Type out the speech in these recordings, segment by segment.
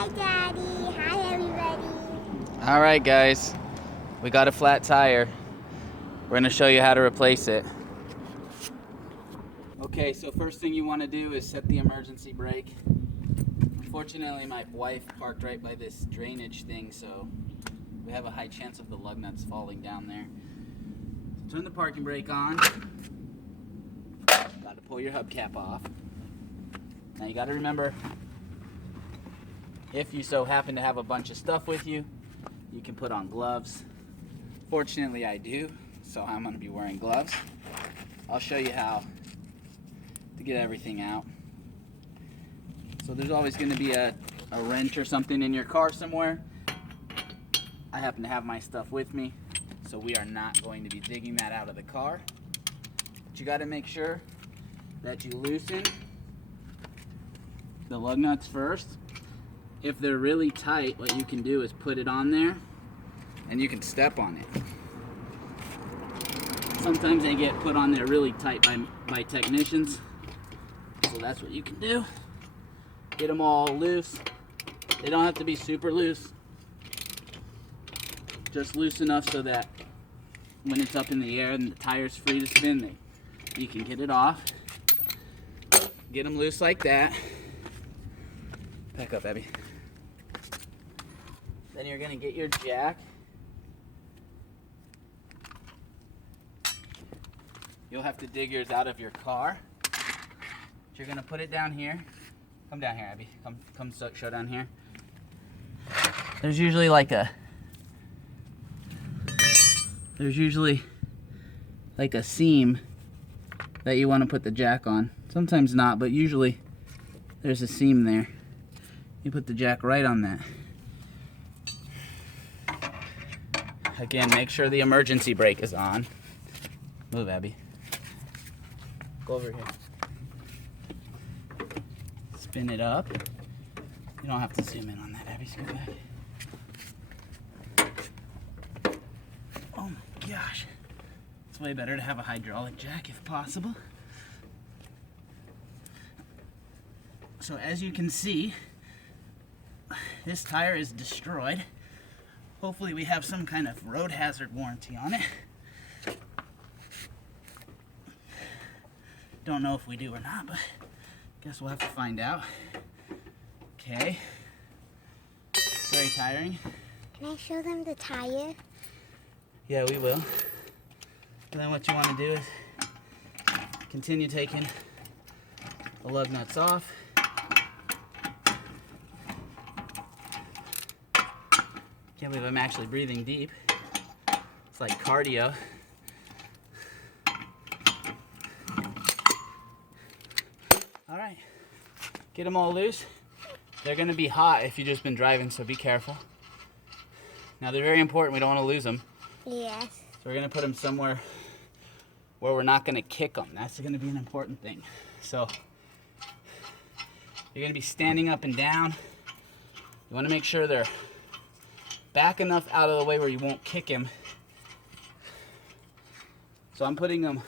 Hi, Daddy. Hi, everybody. All right, guys, we got a flat tire. We're gonna show you how to replace it. Okay, so first thing you want to do is set the emergency brake. Unfortunately, my wife parked right by this drainage thing, so we have a high chance of the lug nuts falling down there. Turn the parking brake on. Got to pull your hubcap off. Now you got to remember, if you so happen to have a bunch of stuff with you, you can put on gloves. Fortunately, I do, so I'm going to be wearing gloves. I'll show you how to get everything out. So there's always going to be a wrench or something in your car somewhere. I happen to have my stuff with me, so we are not going to be digging that out of the car. But you got to make sure that you loosen the lug nuts first. If they're really tight, what you can do is put it on there and you can step on it. Sometimes they get put on there really tight by technicians, so that's what you can do. Get them all loose. They don't have to be super loose, just loose enough so that when it's up in the air and the tire's free to spin, you can get it off. Get them loose like that. Back up, Abby. Then you're gonna get your jack. You'll have to dig yours out of your car. You're gonna put it down here. Come down here, Abby. Come show down here. There's usually like a seam that you want to put the jack on. Sometimes not, but usually there's a seam there. You put the jack right on that. Again, make sure the emergency brake is on. Move, Abby. Go over here. Spin it up. You don't have to zoom in on that, Abby. Scoot back. Oh my gosh. It's way better to have a hydraulic jack if possible. So as you can see, this tire is destroyed. Hopefully we have some kind of road hazard warranty on it. Don't know if we do or not, but guess we'll have to find out. Okay. Very tiring. Can I show them the tire? Yeah, we will. And then what you want to do is continue taking the lug nuts off. Can't believe I'm actually breathing deep. It's like cardio. All right, get them all loose. They're gonna be hot if you've just been driving, so be careful. Now they're very important, we don't wanna lose them. Yes. So we're gonna put them somewhere where we're not gonna kick them. That's gonna be an important thing. So you're gonna be standing up and down. You wanna make sure they're back enough out of the way where you won't kick him. So I'm putting them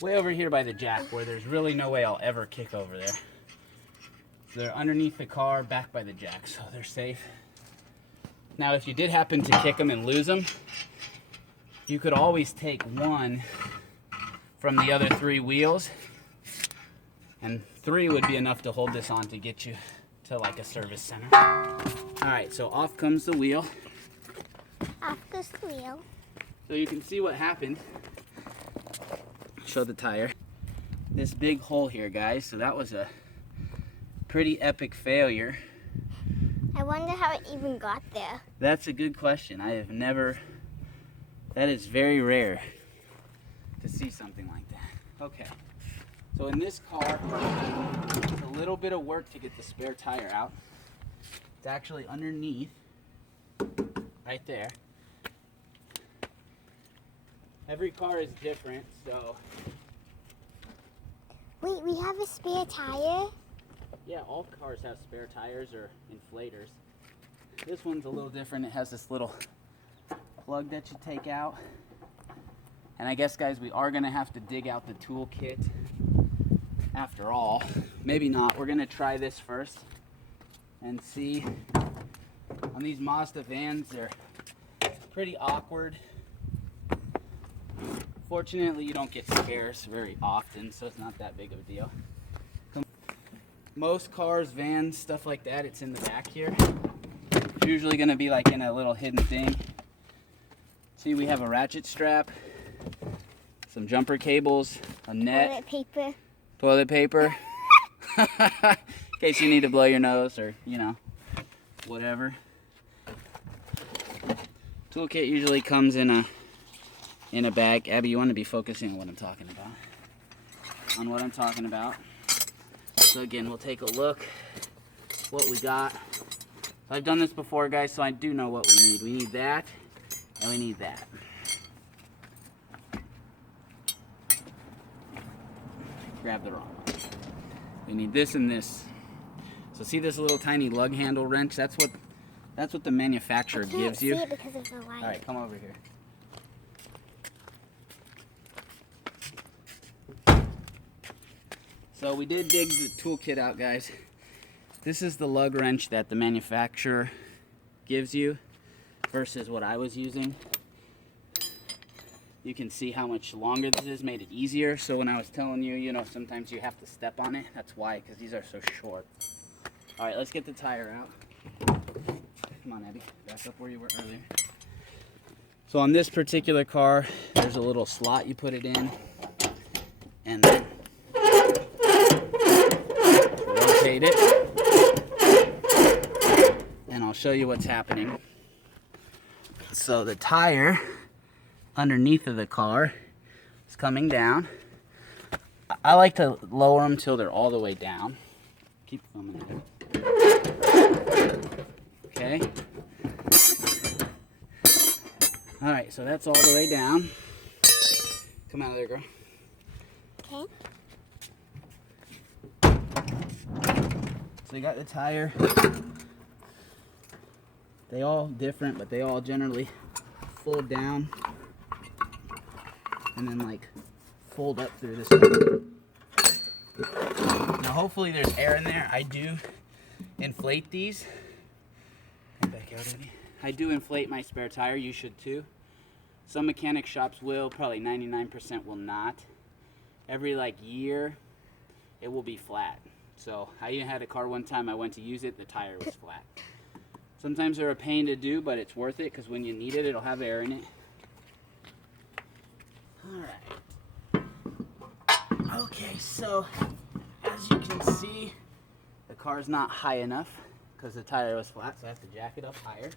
way over here by the jack where there's really no way I'll ever kick over there. So they're underneath the car, back by the jack, so they're safe. Now if you did happen to kick them and lose them, you could always take one from the other three wheels, and 3 would be enough to hold this on to get you to like a service center. All right, so off comes the wheel. Off goes the wheel. So you can see what happened. Show the tire. This big hole here, guys, so that was a pretty epic failure. I wonder how it even got there. That's a good question. I have never, that is very rare to see something like that. Okay, so in this car, it's a little bit of work to get the spare tire out. It's actually underneath, right there. Every car is different, so. Wait, we have a spare tire? Yeah, all cars have spare tires or inflators. This one's a little different. It has this little plug that you take out. And I guess, guys, we are gonna have to dig out the toolkit after all. Maybe not. We're gonna try this first and see. On these Mazda vans, they're pretty awkward. Fortunately, you don't get scares very often, so it's not that big of a deal. Most cars, vans, stuff like that, it's in the back here. It's usually going to be like in a little hidden thing. See, we have a ratchet strap, some jumper cables, a net, toilet paper, in case you need to blow your nose or, you know, whatever. Toolkit usually comes in a bag. Abby, you want to be focusing on what I'm talking about. So again, we'll take a look what we got. I've done this before, guys, so I do know what we need. We need that, and we need that. Grab the wrong one. We need this and this. So see this little tiny lug handle wrench? That's what the manufacturer gives you. I can't see it because of the light. All right, come over here. So we did dig the toolkit out, guys. This is the lug wrench that the manufacturer gives you versus what I was using. You can see how much longer this is, made it easier. So when I was telling you, you know, sometimes you have to step on it. That's why, because these are so short. All right, let's get the tire out. Come on, Abby, back up where you were earlier. So on this particular car, there's a little slot you put it in, and then rotate it, and I'll show you what's happening. So the tire underneath of the car is coming down. I like to lower them till they're all the way down. Keep filming it. Okay. All right, so that's all the way down. Come out of there, girl. Okay. So you got the tire. They all different, but they all generally fold down and then like fold up through this thing. Now hopefully there's air in there. I do inflate these. Come back out, Eddie. I do inflate my spare tire. You should too. Some mechanic shops will, probably 99% will not. Every like year, it will be flat. So I even had a car one time I went to use it, the tire was flat. Sometimes they're a pain to do, but it's worth it because when you need it, it'll have air in it. All right. Okay, so as you can see, the car's not high enough because the tire was flat, so I have to jack it up higher.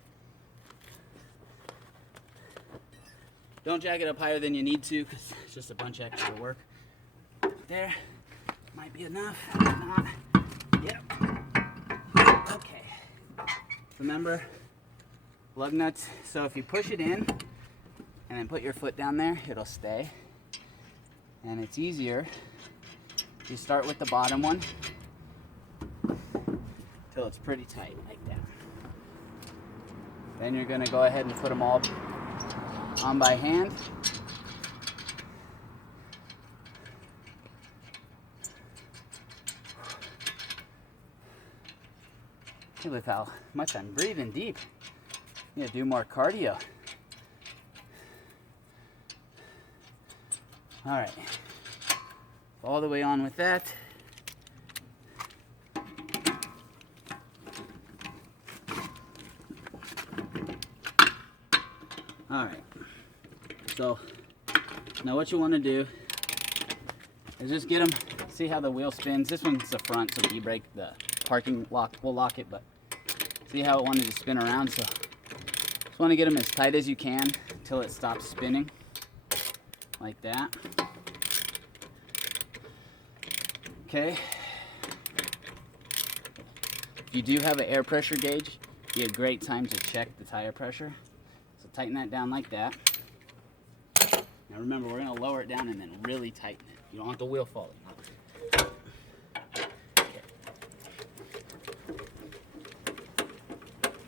Don't jack it up higher than you need to because it's just a bunch of extra work. There, might be enough, not. Yep. Okay. Remember, lug nuts, so if you push it in and then put your foot down there, it'll stay. And it's easier. You start with the bottom one till it's pretty tight, like that. Then you're gonna go ahead and put them all on by hand. Look how much I'm breathing deep. You gotta do more cardio. All right, all the way on with that. All right, so now what you want to do is just get them, see how the wheel spins. This one's the front, so the e-brake, the parking lock will lock it, but see how it wanted to spin around. So just want to get them as tight as you can until it stops spinning, like that. Okay. If you do have an air pressure gauge, it'd be a great time to check the tire pressure. So tighten that down like that. Now remember, we're going to lower it down and then really tighten it. You don't want the wheel falling off.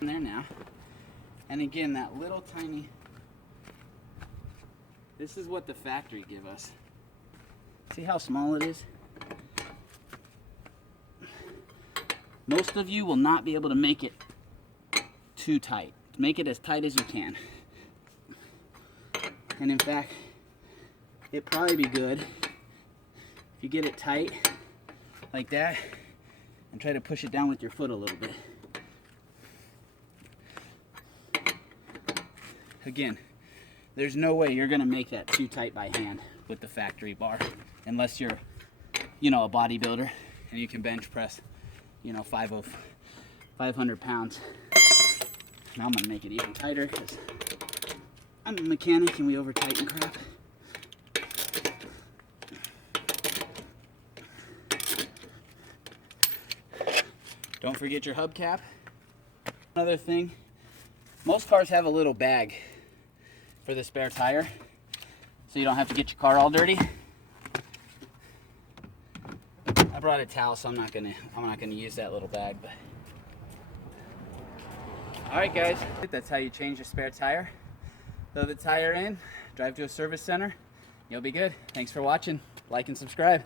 In there now. And again, that little tiny, this is what the factory give us. See how small it is? Most of you will not be able to make it too tight. Make it as tight as you can. And in fact, it'd probably be good if you get it tight like that and try to push it down with your foot a little bit. Again, there's no way you're gonna make that too tight by hand with the factory bar unless you're, you know, a bodybuilder and you can bench press, you know, 500 pounds. Now I'm gonna make it even tighter because I'm a mechanic and we over tighten crap. Don't forget your hubcap. Another thing, most cars have a little bag for the spare tire, so you don't have to get your car all dirty. I brought a towel, so I'm not gonna use that little bag. But all right, guys, that's how you change a spare tire. Throw the tire in, drive to a service center, you'll be good. Thanks for watching. Like and subscribe.